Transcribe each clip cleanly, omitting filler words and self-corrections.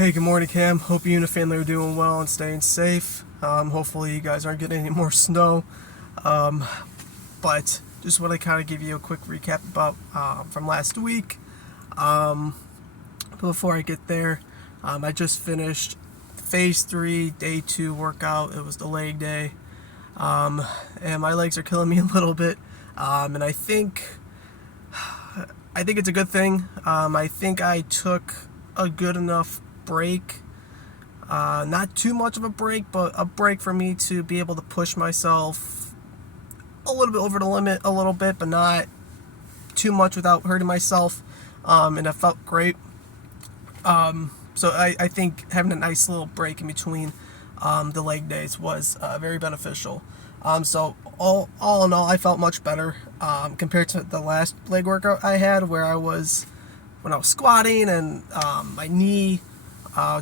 Hey, good morning, Cam. Hope you and the family are doing well and staying safe. Hopefully, you guys aren't getting any more snow. Um, but just want to kind of give you a quick recap about from last week. Um, Before I get there, I just finished phase 3, day 2 workout. It was the leg day. And my legs are killing me a little bit. And I think it's a good thing. I think I took a good enough break. Not too much of a break, but a break for me to be able to push myself a little bit over the limit, a little bit, but not too much without hurting myself. And it felt great. So I think having a nice little break in between the leg days was very beneficial. So all in all, I felt much better compared to the last leg workout I had, where when I was squatting and my knee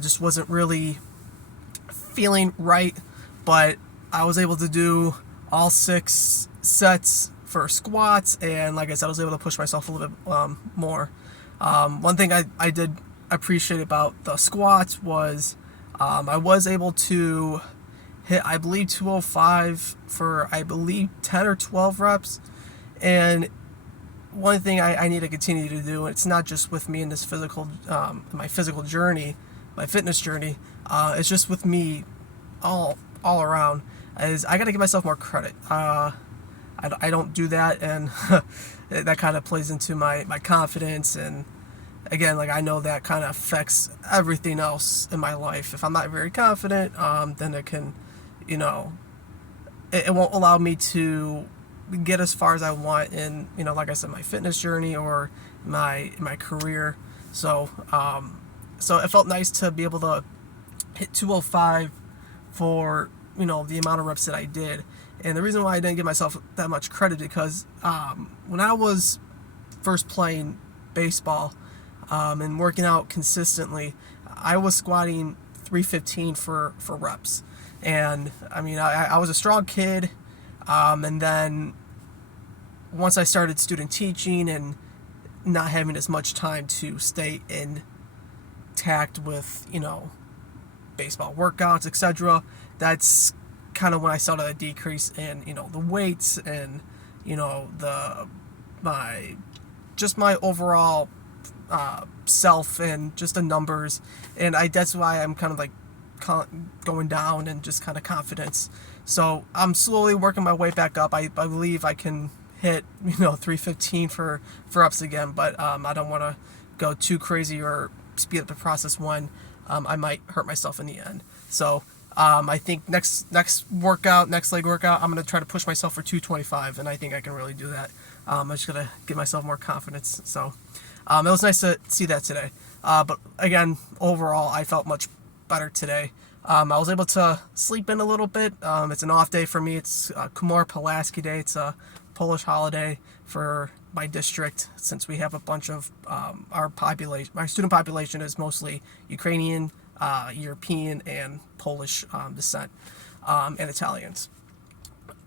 just wasn't really feeling right. But I was able to do all 6 sets for squats, and like I said, I was able to push myself a little bit more. One thing I did appreciate about the squats was I was able to hit, I believe, 205 for, I believe, 10 or 12 reps. And one thing I need to continue to do, and it's not just with me in this my physical journey, my fitness journey, it's just with me all around, is I got to give myself more credit. I don't do that, and that kind of plays into my confidence. And again, like, I know that kind of affects everything else in my life. If I'm not very confident, then it can, you know, it won't allow me to get as far as I want in, like I said, my fitness journey or my career. So it felt nice to be able to hit 205 for, the amount of reps that I did. And the reason why I didn't give myself that much credit, because when I was first playing baseball and working out consistently, I was squatting 315 for reps. And I mean, I was a strong kid. And then once I started student teaching and not having as much time to stay intact with, baseball workouts, etc., that's kind of when I saw the decrease in, the weights and, my overall self and just the numbers. And that's why I'm kind of like going down and just kind of confidence. So I'm slowly working my way back up. I believe I can hit 315 for ups again, but I don't want to go too crazy or speed up the process when I might hurt myself in the end. So I think next leg workout, I'm going to try to push myself for 225, and I think I can really do that. I'm just going to give myself more confidence. So it was nice to see that today. But again, overall, I felt much better today. I was able to sleep in a little bit. It's an off day for me. It's Kumar Pulaski Day. It's a Polish holiday for my district, since we have a bunch of our student population is mostly Ukrainian, European, and Polish descent, and Italians.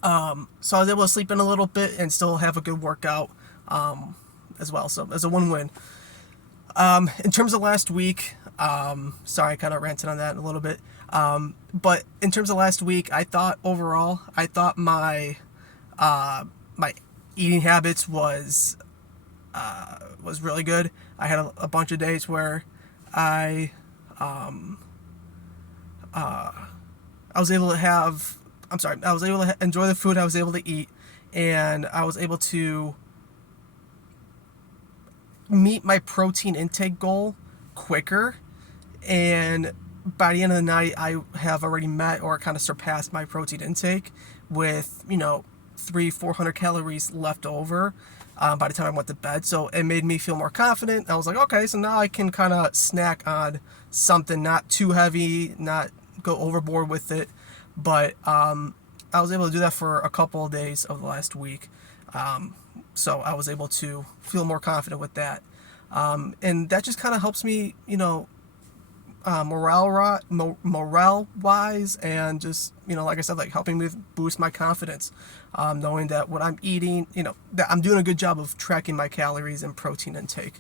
So I was able to sleep in a little bit and still have a good workout as well. So it's a win-win. In terms of last week, sorry, I kind of ranted on that a little bit. But in terms of last week, I thought my eating habits was really good. I had a bunch of days where I was able to enjoy the food I was able to eat, and I was able to meet my protein intake goal quicker. And by the end of the night, I have already met or kind of surpassed my protein intake with 300-400 calories left over by the time I went to bed. So it made me feel more confident. I was like, okay, so now I can kind of snack on something not too heavy, not go overboard with it. But I was able to do that for a couple of days of the last week. So I was able to feel more confident with that. And that just kind of helps me, morale wise, and just, like I said, like helping me boost my confidence, knowing that what I'm eating, that I'm doing a good job of tracking my calories and protein intake.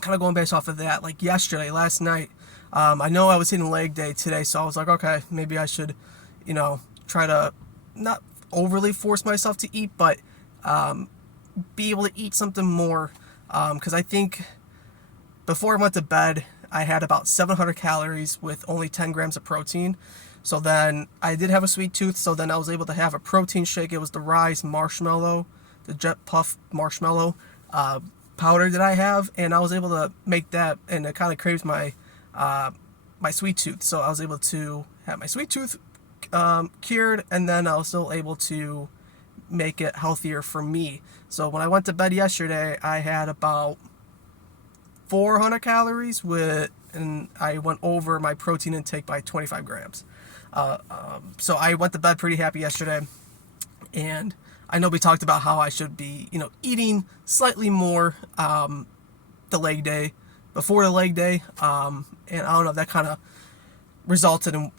kind of going based off of that, like yesterday, last night, I know I was hitting leg day today, so I was like, okay, maybe I should, try to not overly force myself to eat, but be able to eat something more. Because I think before I went to bed, I had about 700 calories with only 10 grams of protein. So then I did have a sweet tooth, so then I was able to have a protein shake. It was the Rise marshmallow, the Jet Puff marshmallow powder that I have, and I was able to make that, and it kind of craves my my sweet tooth. So I was able to have my sweet tooth cured, and then I was still able to make it healthier for me. So when I went to bed yesterday, I had about 400 calories and I went over my protein intake by 25 grams. So I went to bed pretty happy yesterday, and I know we talked about how I should be, eating slightly more the leg day, before the leg day, and I don't know if that kind of resulted in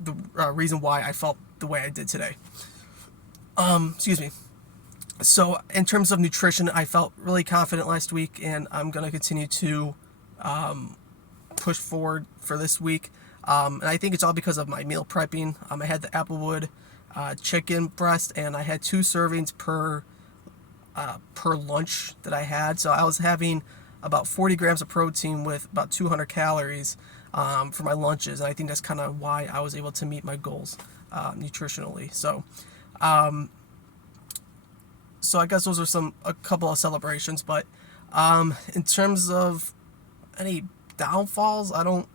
the reason why I felt the way I did today. Excuse me. So in terms of nutrition, I felt really confident last week, and I'm going to continue to push forward for this week. And I think it's all because of my meal prepping. I had the Applewood chicken breast, and I had 2 servings per lunch that I had. So I was having about 40 grams of protein with about 200 calories for my lunches. And I think that's kind of why I was able to meet my goals nutritionally. So I guess those are a couple of celebrations, but in terms of any downfalls, I don't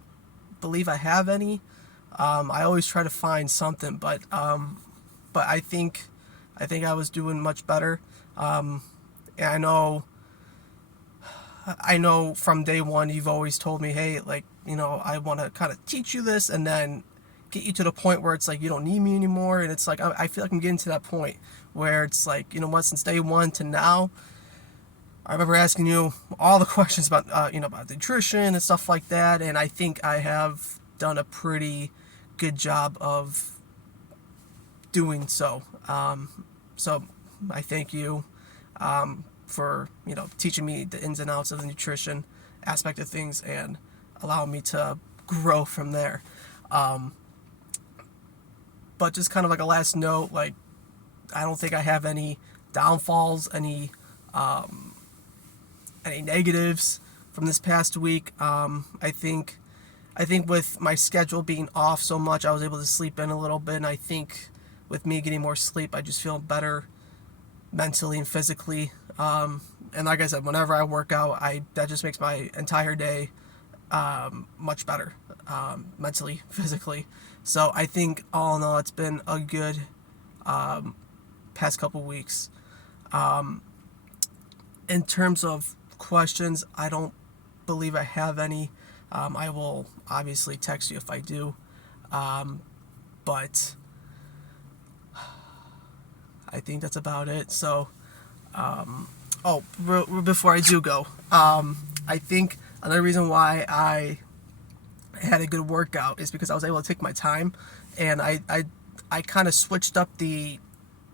believe I have any. I always try to find something, but I think I was doing much better. And I know from day one you've always told me, hey, I want to kind of teach you this, and then get you to the point where it's like you don't need me anymore. And it's like I feel like I'm getting to that point where it's like, since day one to now, I remember asking you all the questions about about nutrition and stuff like that, and I think I have done a pretty good job of doing so. So I thank you for teaching me the ins and outs of the nutrition aspect of things and allowing me to grow from there. But just kind of like a last note, I don't think I have any downfalls, any negatives from this past week. I think with my schedule being off so much, I was able to sleep in a little bit, and I think with me getting more sleep, I just feel better mentally and physically. And like I said, whenever I work out, that just makes my entire day much better, mentally, physically. So I think all in all, it's been a good past couple weeks. In terms of questions, I don't believe I have any. I will obviously text you if I do. But I think that's about it. So, before I do go, I think another reason why I had a good workout is because I was able to take my time, and I kind of switched up the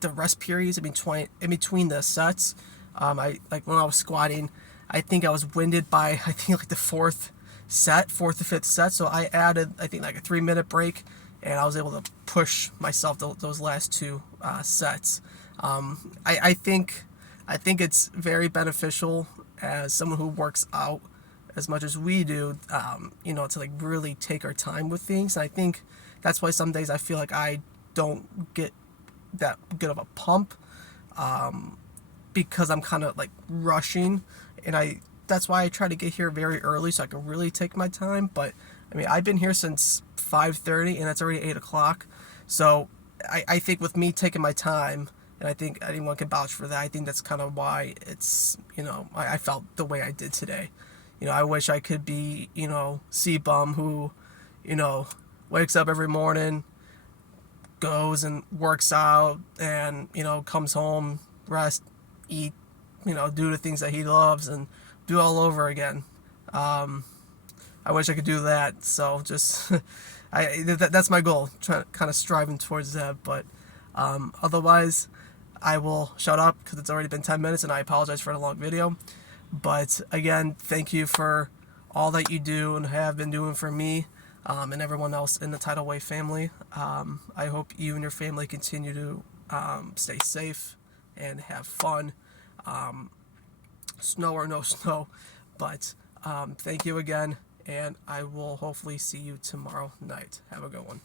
rest periods in between the sets. When I was squatting, I think I was winded by the fourth to fifth set. So I added a 3-minute break, and I was able to push myself those last 2 sets. I think it's very beneficial as someone who works out as much as we do, to really take our time with things. And I think that's why some days I feel like I don't get that good of a pump, because I'm kind of rushing, and that's why I try to get here very early so I can really take my time. But I've been here since 5:30, and it's already 8 o'clock. So I think with me taking my time, and I think anyone can vouch for that, I think that's kind of why it's, I felt the way I did today. I wish I could be, C-Bum who, wakes up every morning, goes and works out, and, comes home, rest, eat, do the things that he loves, and do all over again. I wish I could do that. So just, that's my goal, kind of striving towards that. But otherwise, I will shut up because it's already been 10 minutes, and I apologize for the long video. But again, thank you for all that you do and have been doing for me, and everyone else in the Tidal Wave family. I hope you and your family continue to stay safe and have fun, snow or no snow. But thank you again, and I will hopefully see you tomorrow night. Have a good one.